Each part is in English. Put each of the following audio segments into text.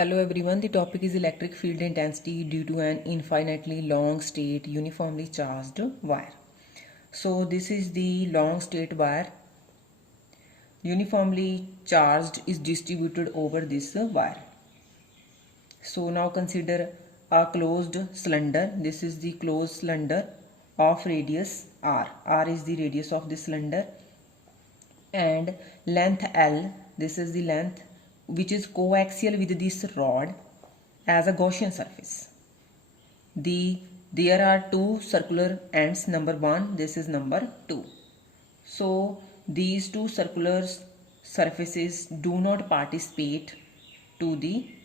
Hello everyone, the topic is electric field intensity due to an infinitely long state uniformly charged wire. So this is the long state wire, uniformly charged is distributed over this wire. So now consider a closed cylinder. This is the closed cylinder of radius r. R is the radius of this cylinder and length L. This is the length which is coaxial with this rod as a Gaussian surface. There are two circular ends, number 1, this is number 2. So these two circular surfaces do not participate to the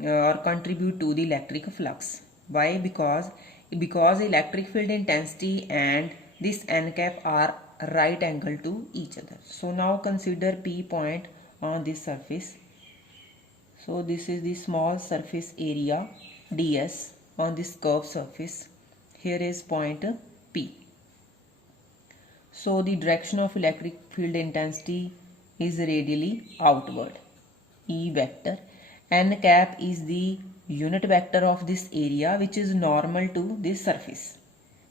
or contribute to the electric flux. Why? Because electric field intensity and this n cap are right angle to each other. So now consider P point on this surface. So this is the small surface area ds on this curved surface. Here is point P. So the direction of electric field intensity is radially outward. E vector. N cap is the unit vector of this area which is normal to this surface.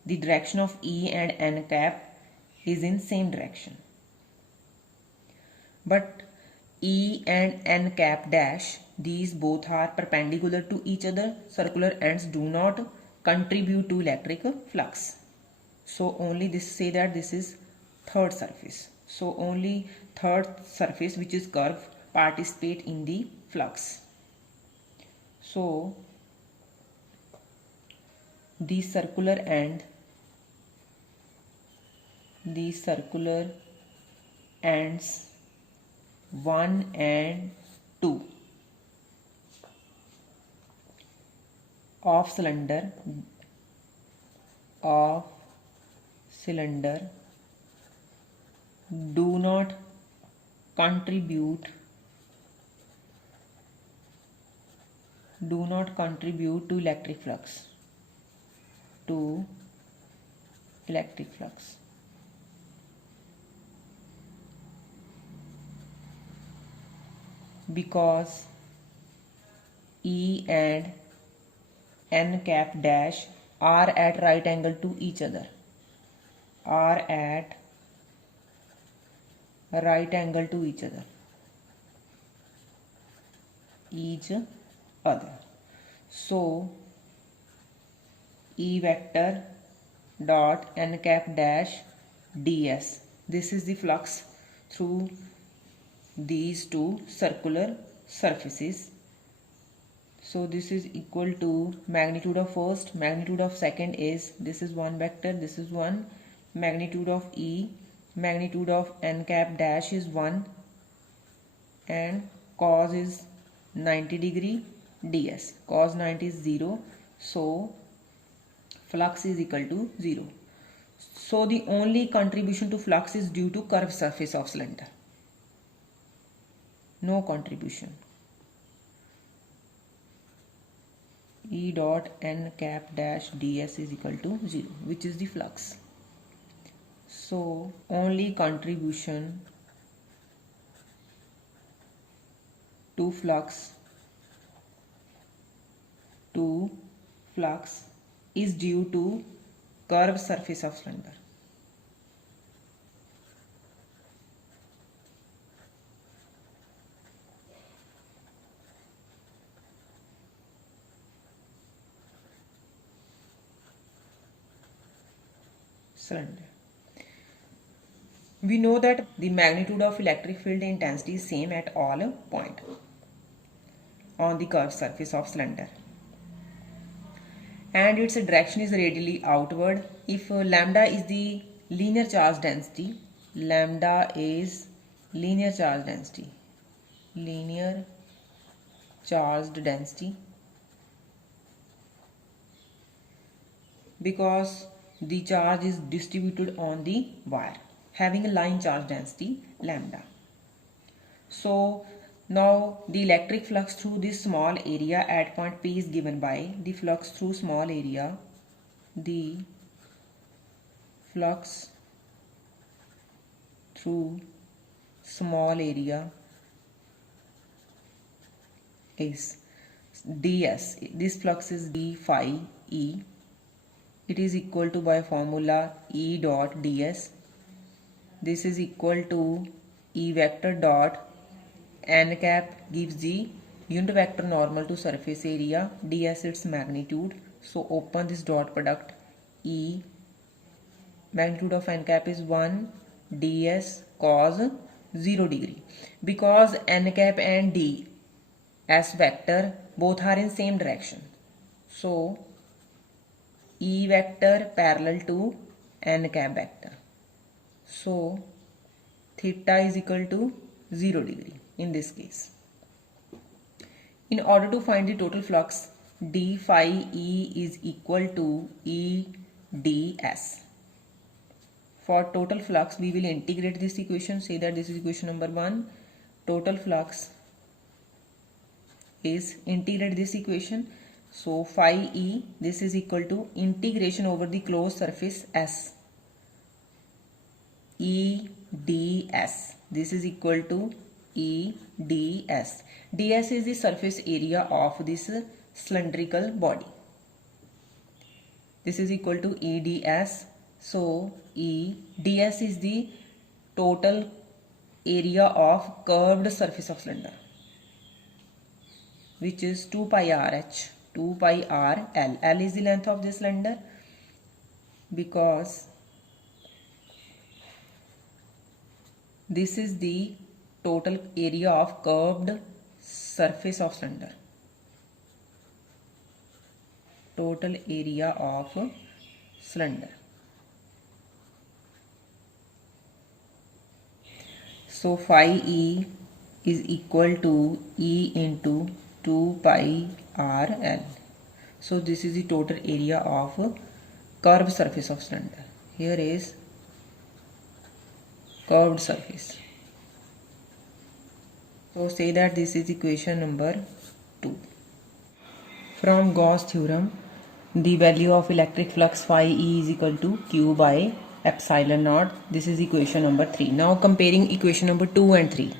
The direction of E and N cap is in same direction. But E and N cap dash, these both are perpendicular to each other. Circular ends do not contribute to electric flux. So only this say that this is third surface. So only third surface which is curved participate in the flux. So the circular ends one and two of cylinder do not contribute to electric flux because E and N cap dash are at right angle to each other. So E vector dot N cap dash ds, this is the flux through these two circular surfaces. So this is equal to magnitude of first, magnitude of second is, this is one vector, this is one, magnitude of E, magnitude of N cap dash is 1 and cos is 90 degree ds. Cos 90 is 0. So flux is equal to 0. So the only contribution to flux is due to curved surface of cylinder. No contribution. E dot N cap dash ds is equal to 0, which is the flux. So only contribution to flux is due to curved surface of cylinder. We know that the magnitude of electric field intensity is same at all points on the curved surface of cylinder, and its direction is radially outward. If lambda is the linear charge density, because the charge is distributed on the wire having a line charge density lambda. So now the electric flux through this small area at point P is given by the flux through small area is ds, this flux is d phi e. It is equal to, by formula, E dot ds. This is equal to E vector dot n cap gives the unit vector normal to surface area, ds its magnitude. So open this dot product. E magnitude of n cap is 1 ds cos 0 degree. Because n cap and d s vector both are in same direction, so E vector parallel to n cap vector, so theta is equal to 0 degree in this case. In order to find the total flux, d phi e is equal to E ds. For total flux, we will integrate this equation. Say that this is equation number 1. Total flux is, integrate this equation. So phi e, this is equal to integration over the closed surface S. E ds. This is equal to E ds. ds is the surface area of this cylindrical body. This is equal to E ds. So E ds is the total area of curved surface of cylinder, which is 2 pi r h, 2 pi r l. L is the length of this cylinder, because this is the total area of curved surface of cylinder. Total area of cylinder. So phi e is equal to E into 2 pi r l. So this is the total area of curved surface of cylinder. Here is curved surface. So say that this is equation number 2. From Gauss theorem, the value of electric flux phi E is equal to Q by epsilon naught. This is equation number 3. Now comparing equation number 2 and 3.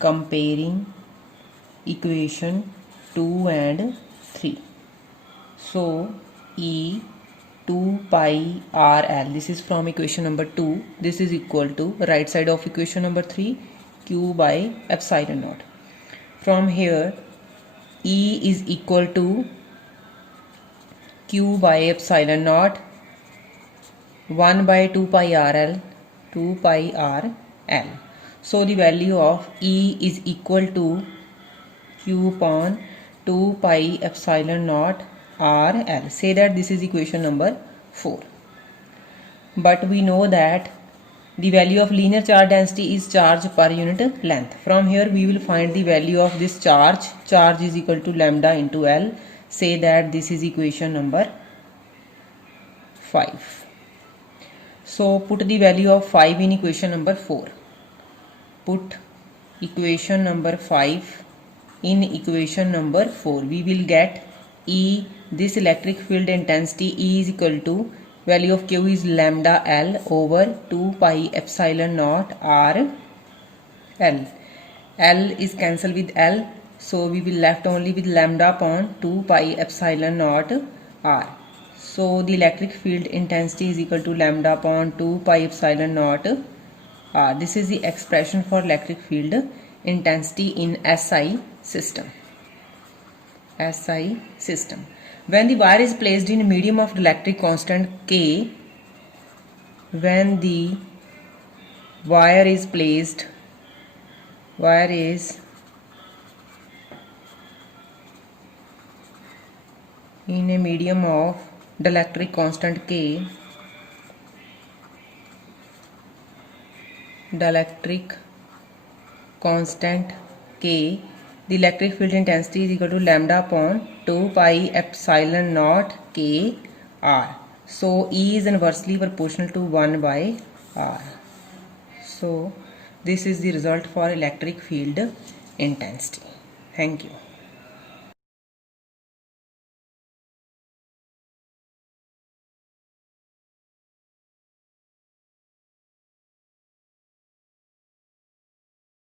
Comparing equation 2 and 3. So E 2 pi r l, this is from equation number 2. This is equal to right side of equation number 3, Q by epsilon naught. From here E is equal to Q by epsilon naught 1 by 2 pi r l, 2 pi r l. So the value of E is equal to Q upon 2 pi epsilon naught r l. Say that this is equation number 4. But we know that the value of linear charge density is charge per unit length. From here we will find the value of this charge. Charge is equal to lambda into L. Say that this is equation number 5. So put the value of 5 in equation number 4. Put equation number 5 in equation number 4. We will get E, this electric field intensity E is equal to, value of Q is lambda L over 2 pi epsilon naught R L. L is cancelled with L, so we will left only with lambda upon 2 pi epsilon naught R. So the electric field intensity is equal to lambda upon 2 pi epsilon naught R. This is the expression for electric field intensity in SI system. SI system. When the wire is placed in a medium of dielectric constant K, when the wire is in a medium of dielectric constant K, dielectric constant K, the electric field intensity is equal to lambda upon 2 pi epsilon naught K R. So E is inversely proportional to 1 by R. So this is the result for electric field intensity. Thank you.